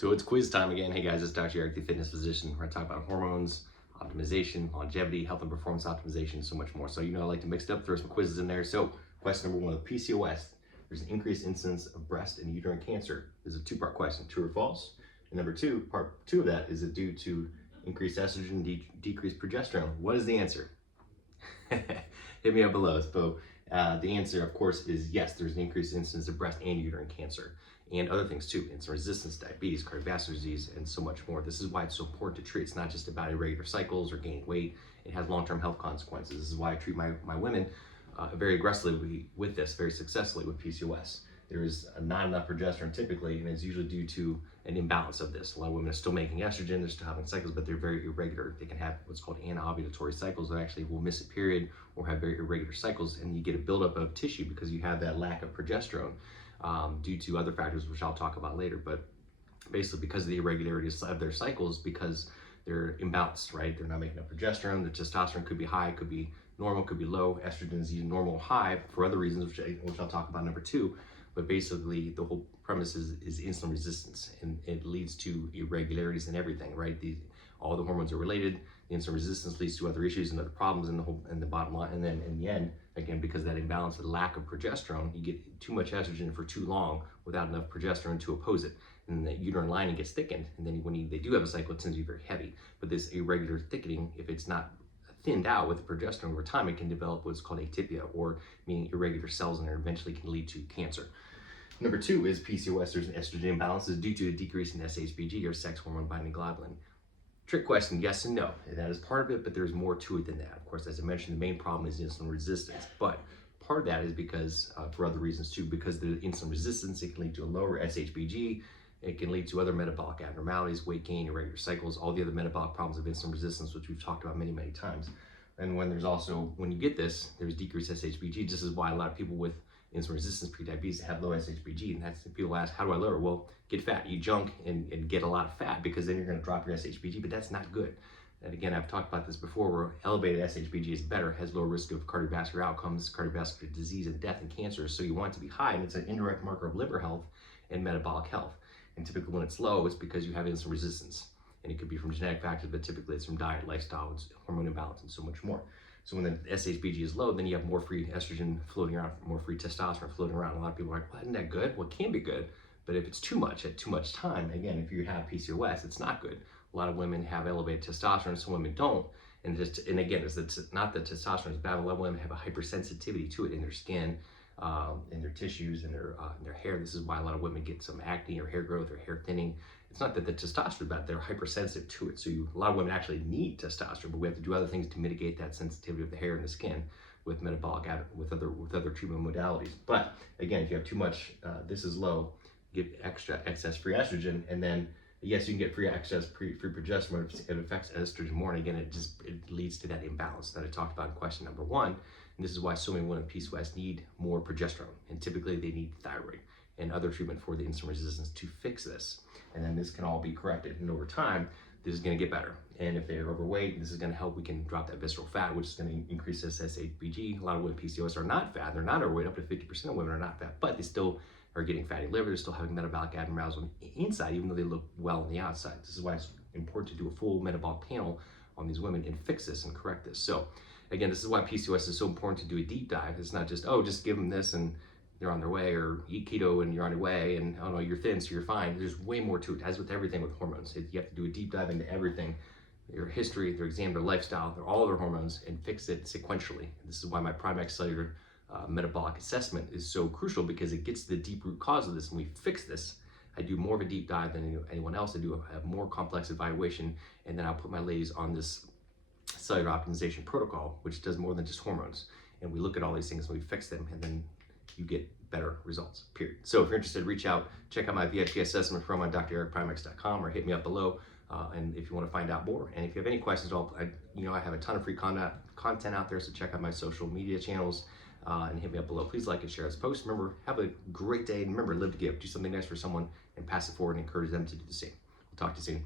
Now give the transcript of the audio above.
So it's quiz time again. Hey guys, it's Dr. Eric, the fitness physician. We're going to talk about hormones, optimization, longevity, health and performance optimization, and so much more. So I like to mix it up, throw some quizzes in there. So question number one, of PCOS, there's an increased incidence of breast and uterine cancer. This is a two-part question, true or false? And number two, part two of that, is it due to increased estrogen, decreased progesterone? What is the answer? Hit me up below. So the answer, of course, is yes, there's an increased incidence of breast and uterine cancer, and other things too, insulin resistance, diabetes, cardiovascular disease, and so much more. This is why it's so important to treat. It's not just about irregular cycles or gaining weight. It has long-term health consequences. This is why I treat my women very aggressively with this, very successfully with PCOS. There is not enough progesterone typically, and it's usually due to an imbalance of this. A lot of women are still making estrogen, they're still having cycles, but they're very irregular. They can have what's called anovulatory cycles that actually will miss a period or have very irregular cycles, and you get a buildup of tissue because you have that lack of progesterone due to other factors, which I'll talk about later. But basically because of the irregularities of their cycles, because they're imbalanced, right? They're not making enough progesterone, the testosterone could be high, could be normal, could be low, estrogen is either normal or high for other reasons, which I'll talk about number two. But basically, the whole premise is insulin resistance, and it leads to irregularities in everything, right? All the hormones are related. The insulin resistance leads to other issues and other problems in the bottom line. And then in the end, again, because of that imbalance, the lack of progesterone, you get too much estrogen for too long without enough progesterone to oppose it. And the uterine lining gets thickened. And then when they do have a cycle, it tends to be very heavy. But this irregular thickening, if it's not thinned out with the progesterone over time, it can develop what's called atypia, or meaning irregular cells, and it eventually can lead to cancer. Number two is PCOS. There's an estrogen imbalance is due to a decrease in SHBG, or sex hormone binding globulin. Trick question, yes and no. That is part of it, but there's more to it than that. Of course, as I mentioned, the main problem is insulin resistance, but part of that is because, for other reasons too, because the insulin resistance, it can lead to a lower SHBG, it can lead to other metabolic abnormalities, weight gain, irregular cycles, all the other metabolic problems of insulin resistance, which we've talked about many, many times. And when you get this, there's decreased SHBG. This is why a lot of people with insulin resistance, prediabetes, have low SHBG, and that's, people ask, how do I lower? Well, get fat, eat junk, and get a lot of fat, because then you're going to drop your SHBG, but that's not good. And again, I've talked about this before, where elevated SHBG is better, has lower risk of cardiovascular outcomes, cardiovascular disease, and death and cancer. So you want it to be high, and it's an indirect marker of liver health and metabolic health. And typically when it's low, it's because you have insulin resistance. And it could be from genetic factors, but typically it's from diet, lifestyle, hormone imbalance, and so much more. So when the SHBG is low, then you have more free estrogen floating around, more free testosterone floating around. A lot of people are like, well, isn't that good? Well, it can be good, but if it's too much at too much time, again, if you have PCOS, it's not good. A lot of women have elevated testosterone, some women don't. And again, it's not that testosterone is bad. A lot of women have a hypersensitivity to it in their skin, in their tissues, and their hair. This is why a lot of women get some acne or hair growth or hair thinning. It's not that the testosterone is bad, they're hypersensitive to it. So a lot of women actually need testosterone, but we have to do other things to mitigate that sensitivity of the hair and the skin with with other treatment modalities. But again, if you have too much, this is low, get excess free estrogen, and then yes, you can get free progesterone. It affects estrogen more, and again, it leads to that imbalance that I talked about in question number one. And this is why so many women with PCOS need more progesterone, and typically they need thyroid and other treatment for the insulin resistance to fix this. And then this can all be corrected, and over time, this is going to get better. And if they're overweight, this is going to help. We can drop that visceral fat, which is going to increase this SHBG. A lot of women with PCOS are not fat. They're not overweight. Up to 50% of women are not fat, but they still are getting fatty liver. They're still having metabolic abnormalities on the inside, even though they look well on the outside. This is why it's important to do a full metabolic panel on these women and fix this and correct this. So again, this is why PCOS is so important to do a deep dive. It's not just, oh, just give them this and they're on their way, or eat keto and you're on your way, and oh no, you're thin, so you're fine. There's way more to it, as with everything with hormones. You have to do a deep dive into everything, their history, their exam, their lifestyle, all their hormones, and fix it sequentially. This is why my Primax cellular metabolic assessment is so crucial, because it gets to the deep root cause of this, and we fix this. I do more of a deep dive than anyone else. I do a more complex evaluation, and then I'll put my ladies on this cellular optimization protocol, which does more than just hormones. And we look at all these things and we fix them, and then you get better results, period. So if you're interested, reach out, check out my VIP assessment from on drericprimax.com, or hit me up below. And if you want to find out more, and if you have any questions at all, I have a ton of free content out there, so check out my social media channels and hit me up below. Please like and share this post. Remember, have a great day, and remember, live to give. Do something nice for someone and pass it forward and encourage them to do the same. We'll talk to you soon.